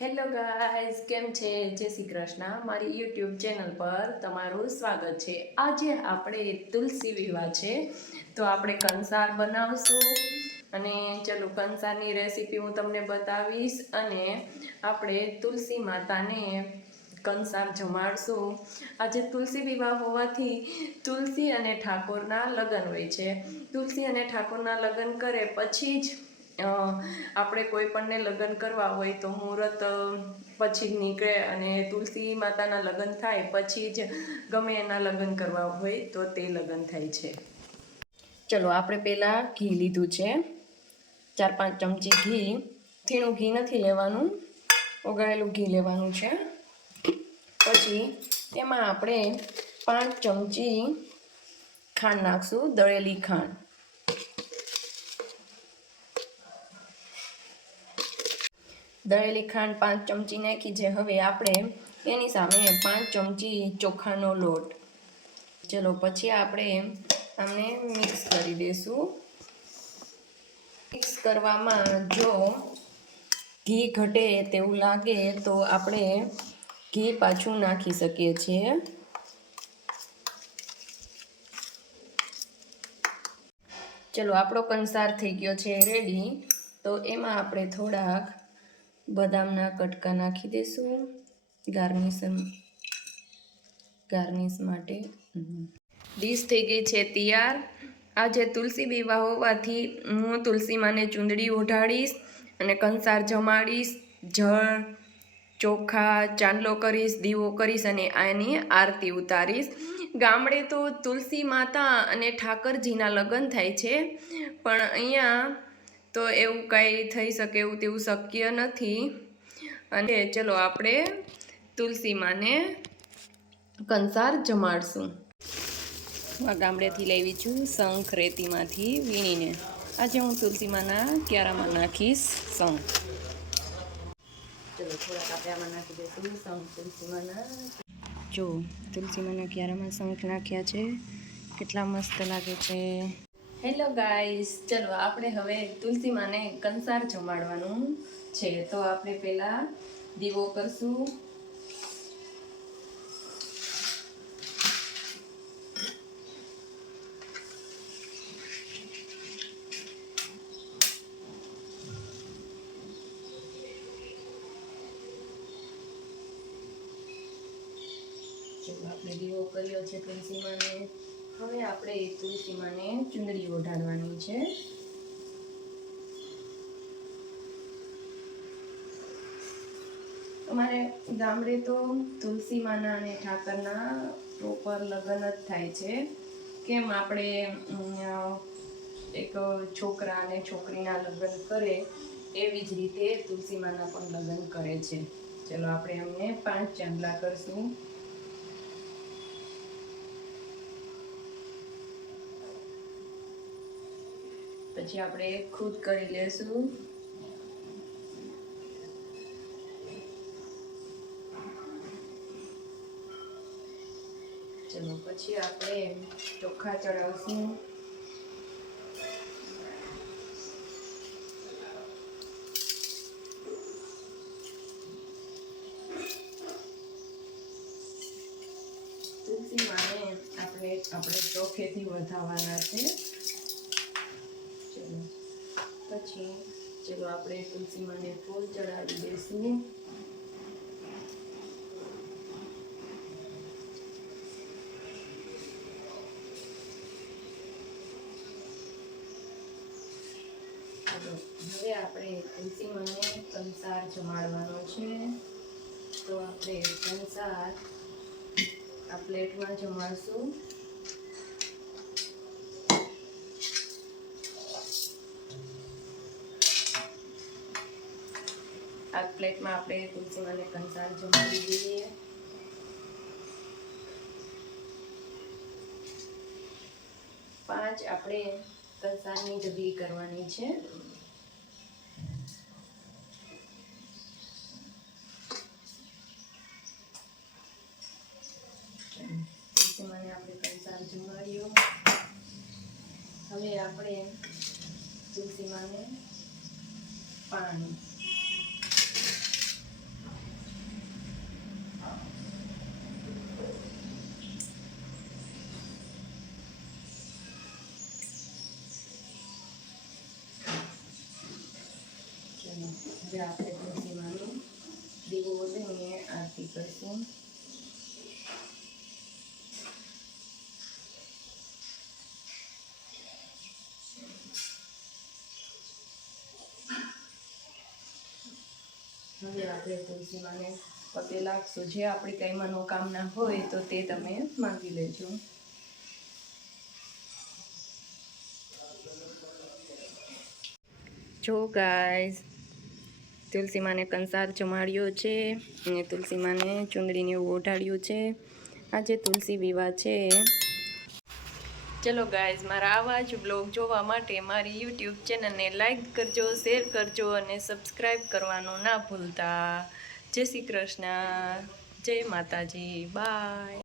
Hello guys, કેમ છે? જય શ્રી કૃષ્ણ. મારી યુટ્યુબ ચેનલ પર તમારું સ્વાગત છે. આજે આપણે તુલસી વિવાહ છે તો આપણે કંસાર બનાવશું અને ચલો કંસારની રેસીપી હું તમને બતાવીશ અને આપણે તુલસી માતાને કંસાર જમાડશું. આજે તુલસી વિવાહ હોવાથી તુલસી અને ઠાકોરના લગ્ન હોય છે. તુલસી અને ઠાકોરના લગ્ન કરે પછી જ આપણે કોઈ પણને લગ્ન કરવા હોય તો મુહૂર્ત પછી નીકળે અને તુલસી માતાના લગ્ન થાય પછી જ ગમે એના લગ્ન કરવા હોય તો તે લગ્ન થાય છે. ચલો આપણે પહેલાં ઘી લીધું છે, 4-5 ચમચી ઘી. થીણું ઘી નથી લેવાનું, ઓગાળેલું ઘી લેવાનું છે. પછી તેમાં આપણે 5 ચમચી ખાંડ નાખશું, દળેલી ખાંડ. દળેલી ખાંડ 5 ચમચી નાખી છે. હવે આપણે એની સામે 5 ચમચી ચોખાનો લોટ. ચલો પછી આપણે આમને મિક્સ કરી દઈશું. મિક્સ કરવામાં જો ઘી ઘટે તેવું લાગે તો આપણે ઘી પાછું નાખી શકીએ છીએ. ચલો આપણો કંસાર થઈ ગયો છે રેડી. તો એમાં આપણે થોડાક બદામના કટકા નાખી દઈશું ગાર્નિશ માટે. ડીશ થઈ ગઈ છે તૈયાર. આજે તુલસી વિવાહ હોવાથી હું તુલસી માને ચૂંદડી ઓઢાડીશ અને કંસાર જમાડીશ, જળ, ચોખા, ચાંદલો કરીશ, દીવો કરીશ અને આની આરતી ઉતારીશ. ગામડે તો તુલસી માતા અને ઠાકરજીના લગ્ન થાય છે, પણ અહીંયા તો એવું કાંઈ થઈ શકે એવું તેવું શક્ય નથી. અને ચલો આપણે તુલસી માને કંસાર જમાડશું. ગામડેથી લાવી છું શંખ રેતીમાંથી વીણીને. આજે હું તુલસી માના ક્યારામાં નાખીશ શંખ. ચલો થોડાક આપણે આમાં નાખી દઈશું શંખ તુલસી માના. જો તુલસી માના ક્યારામાં શંખ નાખ્યા છે, કેટલા મસ્ત લાગે છે. હેલો ગાઈસ, ચલો આપણે હવે તુલસી માને કંસાર જમાડવાનું છે. તો આપણે પહેલા દીવો કરશું. આપણે દીવો કર્યો છે તુલસી માને. હવે આપણે તુલસી માને ચૂંદડી ઓઢાડવાની છે. અમારે ગામડે તો તુલસી માના અને ઠાકરના પ્રોપર લગ્ન જ થાય છે. કેમ આપણે એક છોકરા અને છોકરીના લગ્ન કરે એવી જ રીતે તુલસી માના પણ લગ્ન કરે છે. ચલો આપણે અમને 5 ચાંદલા કરશું. પછી આપણે ખુદ કરી લેશું. ચલો પછી આપણે ચોખા ચડાવશું. તુલસી માને આપણે ચોખેથી વધાવવાના છે. પછી ચલો આપણે તુલસી માને ફૂલ ચડાવી દઈશું. હવે આપણે તુલસી માને કંસાર જમાડવાનો છે. તો આપણે કંસાર આ પ્લેટમાં જમાડશું. આ પ્લેટમાં આપણે તુલસી માને કંસાર જમાડી દઈએ. પાંચ આપણે કંસારની ઢગલી કરવાની છે. તુલસી માને આપણે કંસાર જમાડ્યો. હવે આપણે તુલસી માને પાણી આજે આપણે તુલસીમાનું દીવો લઈને આરતી કરશું. હવે આપણે તુલસીમાને પગે લાગશું. જે આપણી કઈ મનોકામના હોય તો તે તમે માંગી લેજો. જો ગાઈઝ, તુલસીમાને કંસાર જમાડ્યો છે અને તુલસીમાને ચુંદડીને એવું ઓઢાડ્યું છે. આજે તુલસી વિવાહ છે. ચલો ગાઈઝ, મારા આવા જ બ્લોગ જોવા માટે મારી યુટ્યુબ ચેનલને લાઈક કરજો, શેર કરજો અને સબસ્ક્રાઈબ કરવાનું ના ભૂલતા. જય શ્રી કૃષ્ણ, જય માતાજી, બાય.